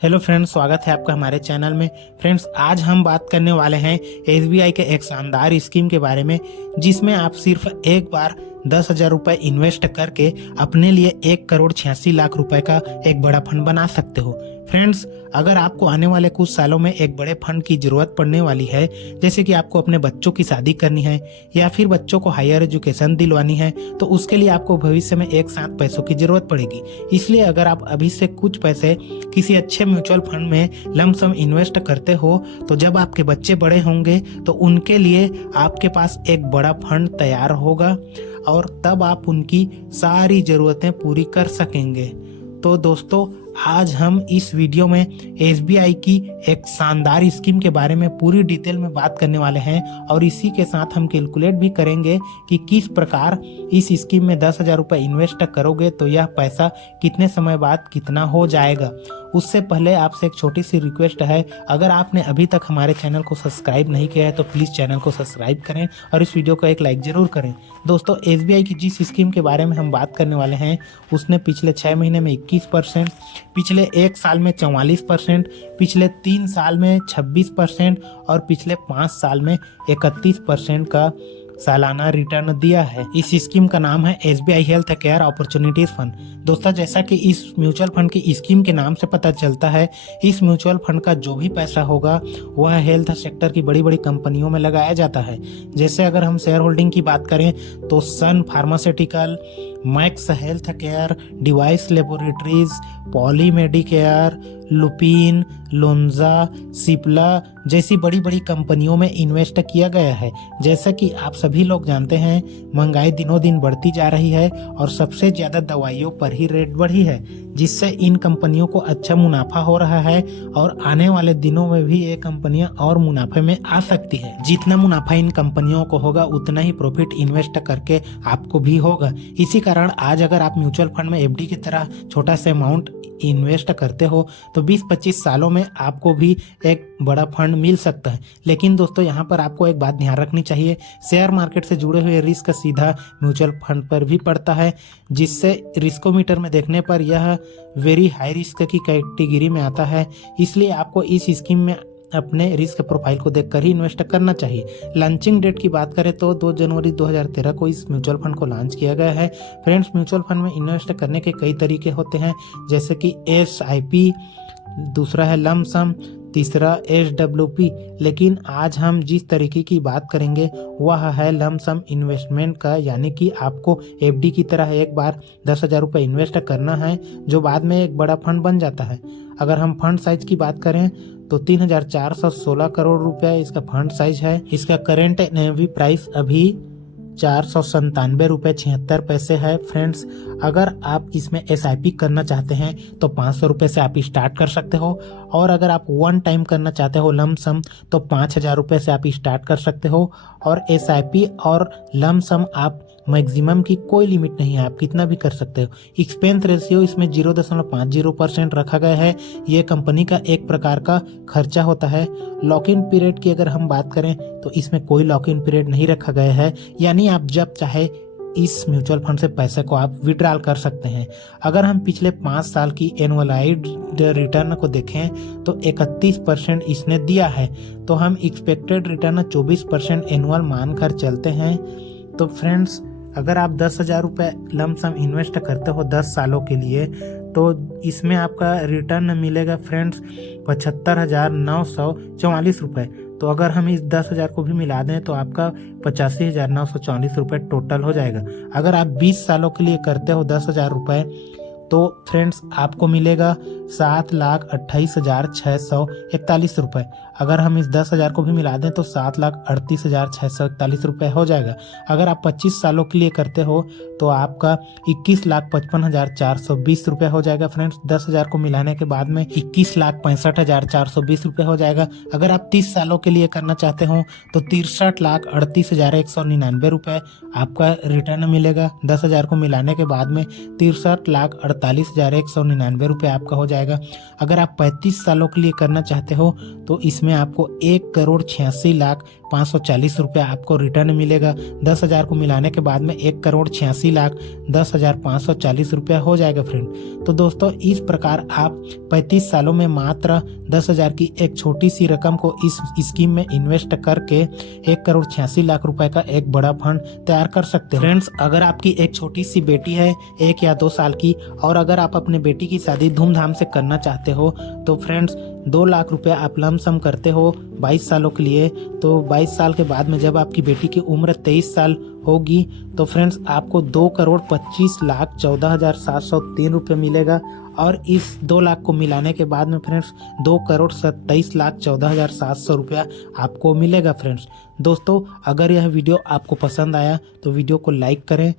Hello friends, स्वागत है आपका हमारे चैनल में। फ्रेंड्स, आज हम बात करने वाले हैं एसबीआई के एक शानदार स्कीम के बारे में, जिसमें आप सिर्फ एक बार 10,000 रुपये इन्वेस्ट करके अपने लिए 1,86,00,000 रुपए का एक बड़ा फंड बना सकते हो। फ्रेंड्स, अगर आपको आने वाले कुछ सालों में एक बड़े फंड की जरूरत पड़ने वाली है, जैसे कि आपको अपने बच्चों की शादी करनी है या फिर बच्चों को हायर एजुकेशन दिलवानी है, तो उसके लिए आपको भविष्य में एक साथ पैसों की जरूरत पड़ेगी। इसलिए अगर आप अभी से कुछ पैसे किसी अच्छे म्यूचुअल फंड में लमसम इन्वेस्ट करते हो, तो जब आपके बच्चे बड़े होंगे तो उनके लिए आपके पास एक बड़ा फंड तैयार होगा और तब आप उनकी सारी ज़रूरतें पूरी कर सकेंगे। तो दोस्तों, आज हम इस वीडियो में एसबीआई की एक शानदार स्कीम के बारे में पूरी डिटेल में बात करने वाले हैं और इसी के साथ हम कैलकुलेट भी करेंगे कि किस प्रकार इस स्कीम में 10,000 रुपये इन्वेस्ट करोगे तो यह पैसा कितने समय बाद कितना हो जाएगा। उससे पहले आपसे एक छोटी सी रिक्वेस्ट है, अगर आपने अभी तक हमारे चैनल को सब्सक्राइब नहीं किया है तो प्लीज़ चैनल को सब्सक्राइब करें और इस वीडियो को एक लाइक ज़रूर करें। दोस्तों, एसबीआई की जिस स्कीम के बारे में हम बात करने वाले हैं उसने पिछले 6 महीने में 21%, पिछले 1 साल में 44%, पिछले 3 साल में 26% और पिछले 5 साल में 31% का सालाना रिटर्न दिया है। इस स्कीम का नाम है SBI health care opportunities fund. दोस्तों, जैसा कि इस म्यूचुअल फंड की स्कीम के नाम से पता चलता है, इस म्यूचुअल फंड का जो भी पैसा होगा वह हेल्थ सेक्टर की बड़ी बड़ी कंपनियों में लगाया जाता है। जैसे अगर हम शेयर होल्डिंग की बात करें तो Sun Pharmaceutical, Max Health Care, Divi's Laboratories, Poly Medicure, Lupin, Lonza, Cipla जैसी बड़ी बड़ी कंपनियों में इन्वेस्ट किया गया है। जैसा कि आप सभी लोग जानते हैं, महंगाई दिनों दिन बढ़ती जा रही है और सबसे ज़्यादा दवाइयों पर ही रेट बढ़ी है, जिससे इन कंपनियों को अच्छा मुनाफा हो रहा है और आने वाले दिनों में भी ये कंपनियां और मुनाफे में आ सकती है। जितना मुनाफा इन कंपनियों को होगा उतना ही प्रॉफिट इन्वेस्ट करके आपको भी होगा। इसी कारण आज अगर आप म्यूचुअल फंड में एफडी की तरह छोटा सा अमाउंट इन्वेस्ट करते हो तो 20-25 सालों में आपको भी एक बड़ा फंड मिल सकता है। लेकिन दोस्तों, यहाँ पर आपको एक बात ध्यान रखनी चाहिए, शेयर मार्केट से जुड़े हुए रिस्क सीधा म्यूचुअल फंड पर भी पड़ता है, जिससे रिस्कोमीटर में देखने पर यह वेरी हाई रिस्क की कैटेगरी में आता है। इसलिए आपको इस स्कीम में अपने रिस्क प्रोफाइल को देखकर ही इन्वेस्ट करना चाहिए। लॉन्चिंग डेट की बात करें तो 2 जनवरी 2013 को इस म्यूचुअल फंड को लॉन्च किया गया है। फ्रेंड्स, म्यूचुअल फंड में इन्वेस्ट करने के कई तरीके होते हैं, जैसे कि एसआईपी, दूसरा है लमसम, तीसरा एसडब्ल्यूपी। लेकिन आज हम जिस तरीके की बात करेंगे वह है लमसम इन्वेस्टमेंट का, यानी कि आपको एफडी की तरह एक बार 10,000 रुपये इन्वेस्ट करना है जो बाद में एक बड़ा फंड बन जाता है। अगर हम फंड साइज की बात करें तो 3,416 करोड़ रुपया इसका फंड साइज है। इसका करेंट एनएवी प्राइस अभी 497 रुपये 76 पैसे है। फ्रेंड्स, अगर आप इसमें एसआईपी करना चाहते हैं तो 500 रुपये से आप स्टार्ट कर सकते हो, और अगर आप वन टाइम करना चाहते हो लमसम तो 5,000 रुपये से आप स्टार्ट कर सकते हो। और एसआईपी और लमसम आप मैक्सिमम की कोई लिमिट नहीं है, आप कितना भी कर सकते हो। एक्सपेंस रेशियो इसमें 0.50% रखा गया है। ये कंपनी का एक प्रकार का खर्चा होता है। लॉक इन पीरियड की अगर हम बात करें तो इसमें कोई लॉक इन पीरियड नहीं रखा गया है, यानी आप जब चाहे इस म्यूचुअल फंड से पैसे को आप विड्रॉल कर सकते हैं। अगर हम पिछले 5 साल की एनुअलाइज्ड रिटर्न को देखें तो 31% इसने दिया है, तो हम एक्सपेक्टेड रिटर्न 24% एनुअल मानकर चलते हैं। तो फ्रेंड्स, अगर आप 10,000 रुपये लमसम इन्वेस्ट करते हो 10 सालों के लिए तो इसमें आपका रिटर्न मिलेगा फ्रेंड्स 75,944 रुपये। तो अगर हम इस 10,000 को भी मिला दें तो आपका 85,944 रुपये टोटल हो जाएगा। अगर आप 20 सालों के लिए करते हो 10,000 रुपये तो फ्रेंड्स आपको मिलेगा 7,28,641 रुपये। अगर हम इस 10,000 को भी मिला दें तो 7,38,641 रुपये हो जाएगा। अगर आप 25 सालों के लिए करते हो तो आपका 21,55,420 रुपये हो जाएगा। फ्रेंड्स, 10,000 को मिलाने के बाद में 21,65,420 रुपये हो जाएगा। अगर आप 30 सालों के लिए करना चाहते हो तो 63,38,199 रुपये आपका रिटर्न मिलेगा। 10,000 को मिलाने के बाद में 63,48,199 रुपये आपका हो जाएगा। अगर आप 35 सालों के लिए करना चाहते हो तो इसमें आपको 1,86,00,000 540 आपको रिटर्न मिलेगा। 10,000 को मिलाने के बाद में 1,86,10,540 रुपया हो जाएगा फ्रेंड। तो दोस्तों इस प्रकार आप 35 सालों में मात्र 10,000 की एक छोटी सी रकम को इस स्कीम में इन्वेस्ट करके 1,86,00,000 रुपए का एक बड़ा फंड तैयार कर सकते हैं। फ्रेंड्स, अगर आपकी एक छोटी सी बेटी है 1 या 2 साल की, और अगर आप अपने बेटी की शादी धूमधाम से करना चाहते हो तो फ्रेंड्स 2 लाख रुपए आप लमसम करते हो 22 सालों के लिए। तो 22 साल के बाद में जब आपकी बेटी की उम्र 23 साल होगी तो फ्रेंड्स आपको 2,25,14,703 रुपये मिलेगा। और इस 2 लाख को मिलाने के बाद में फ्रेंड्स 2,27,14,700 रुपया आपको मिलेगा फ्रेंड्स। दोस्तों, अगर यह वीडियो आपको पसंद आया तो वीडियो को लाइक करें